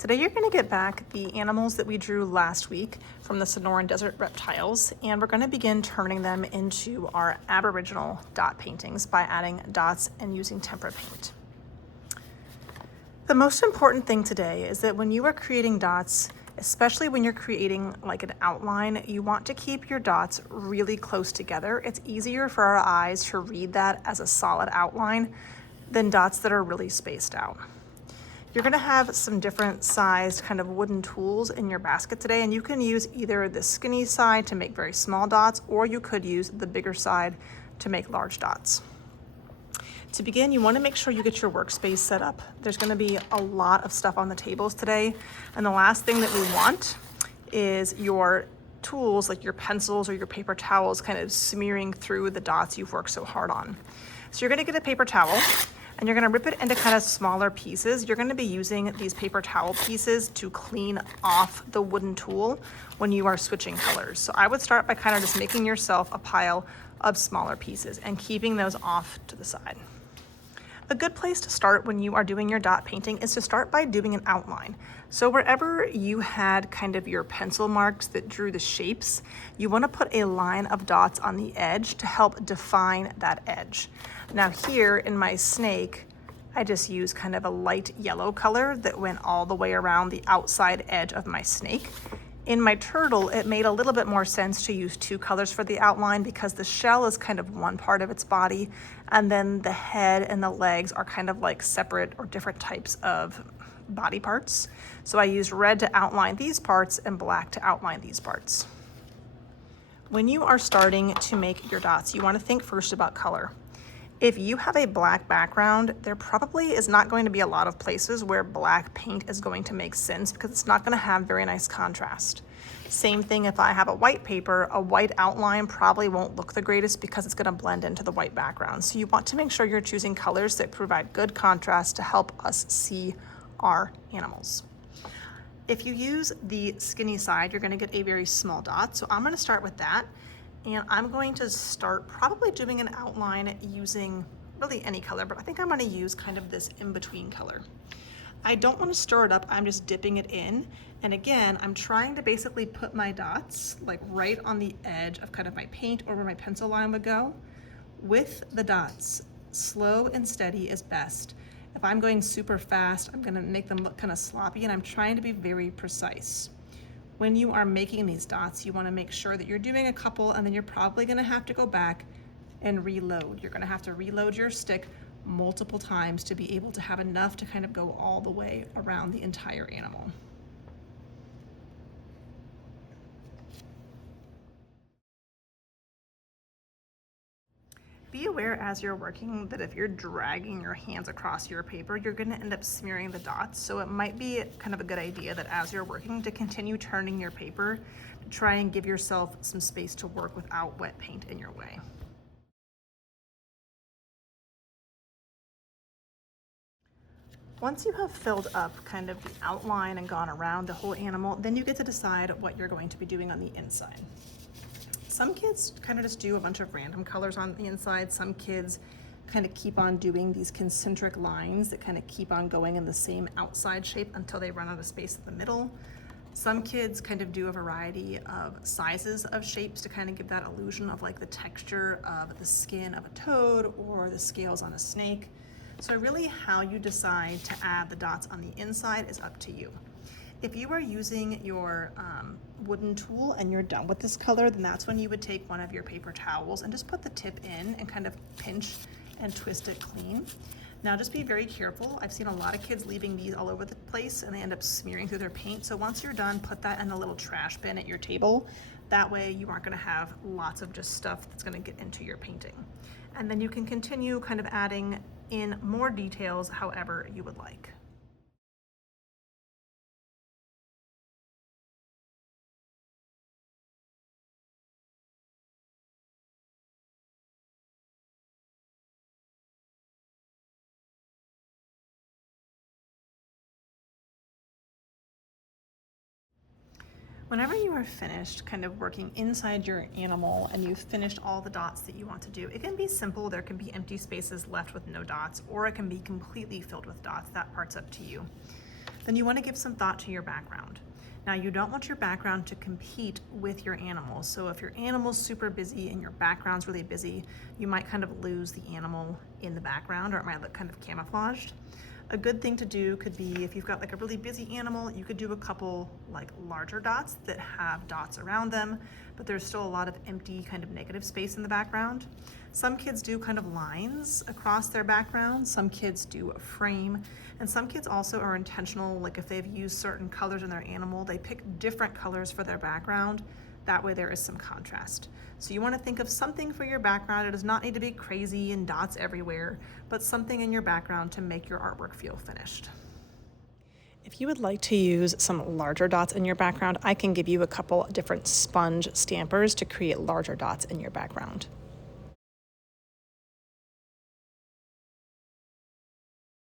Today you're going to get back the animals that we drew last week from the Sonoran desert reptiles, and we're going to begin turning them into our Aboriginal dot paintings by adding dots and using tempera paint. The most important thing today is that when you are creating dots, especially when you're creating like an outline, you want to keep your dots really close together. It's easier for our eyes to read that as a solid outline than dots that are really spaced out. You're gonna have some different sized kind of wooden tools in your basket today, and you can use either the skinny side to make very small dots, or you could use the bigger side to make large dots. To begin, you wanna make sure you get your workspace set up. There's gonna be a lot of stuff on the tables today, and the last thing that we want is your tools, like your pencils or your paper towels, kind of smearing through the dots you've worked so hard on. So you're gonna get a paper towel, and you're gonna rip it into kind of smaller pieces. You're gonna be using these paper towel pieces to clean off the wooden tool when you are switching colors. So I would start by kind of just making yourself a pile of smaller pieces and keeping those off to the side. A good place to start when you are doing your dot painting is to start by doing an outline. So wherever you had kind of your pencil marks that drew the shapes, you want to put a line of dots on the edge to help define that edge. Now here in my snake, I just used kind of a light yellow color that went all the way around the outside edge of my snake. In my turtle, it made a little bit more sense to use two colors for the outline because the shell is kind of one part of its body, and then the head and the legs are kind of like separate or different types of body parts. So I used red to outline these parts and black to outline these parts. When you are starting to make your dots, you want to think first about color. If you have a black background, there probably is not going to be a lot of places where black paint is going to make sense because it's not going to have very nice contrast. Same thing if I have a white paper, a white outline probably won't look the greatest because it's going to blend into the white background. So you want to make sure you're choosing colors that provide good contrast to help us see our animals. If you use the skinny side, you're going to get a very small dot. So I'm going to start with that. And I'm going to start probably doing an outline using really any color, but I think I'm going to use kind of this in-between color. I don't want to stir it up, I'm just dipping it in. And again, I'm trying to basically put my dots like right on the edge of kind of my paint or where my pencil line would go with the dots. Slow and steady is best. If I'm going super fast, I'm going to make them look kind of sloppy, and I'm trying to be very precise. When you are making these dots, you want to make sure that you're doing a couple, and then you're probably going to have to go back and reload. You're going to have to reload your stick multiple times to be able to have enough to kind of go all the way around the entire animal. Be aware as you're working that if you're dragging your hands across your paper, you're going to end up smearing the dots. So it might be kind of a good idea that as you're working to continue turning your paper to try and give yourself some space to work without wet paint in your way. Once you have filled up kind of the outline and gone around the whole animal, then you get to decide what you're going to be doing on the inside. Some kids kind of just do a bunch of random colors on the inside. Some kids kind of keep on doing these concentric lines that kind of keep on going in the same outside shape until they run out of space in the middle. Some kids kind of do a variety of sizes of shapes to kind of give that illusion of like the texture of the skin of a toad or the scales on a snake. So really how you decide to add the dots on the inside is up to you. If you are using your wooden tool and you're done with this color, then that's when you would take one of your paper towels and just put the tip in and kind of pinch and twist it clean. Now just be very careful. I've seen a lot of kids leaving these all over the place and they end up smearing through their paint. So once you're done, put that in a little trash bin at your table. That way you aren't gonna have lots of just stuff that's gonna get into your painting. And then you can continue kind of adding in more details however you would like. Whenever you are finished kind of working inside your animal and you've finished all the dots that you want to do, it can be simple. There can be empty spaces left with no dots, or it can be completely filled with dots. That part's up to you. then you want to give some thought to your background. Now, you don't want your background to compete with your animals. So if your animal's super busy and your background's really busy, you might kind of lose the animal in the background, or it might look kind of camouflaged. A good thing to do could be, if you've got like a really busy animal, you could do a couple like larger dots that have dots around them, but there's still a lot of empty kind of negative space in the background. Some kids do kind of lines across their background. Some kids do a frame, and some kids also are intentional. Like if they've used certain colors in their animal, they pick different colors for their background. That way there is some contrast. So you want to think of something for your background. It does not need to be crazy and dots everywhere, but something in your background to make your artwork feel finished. If you would like to use some larger dots in your background, I can give you a couple different sponge stampers to create larger dots in your background.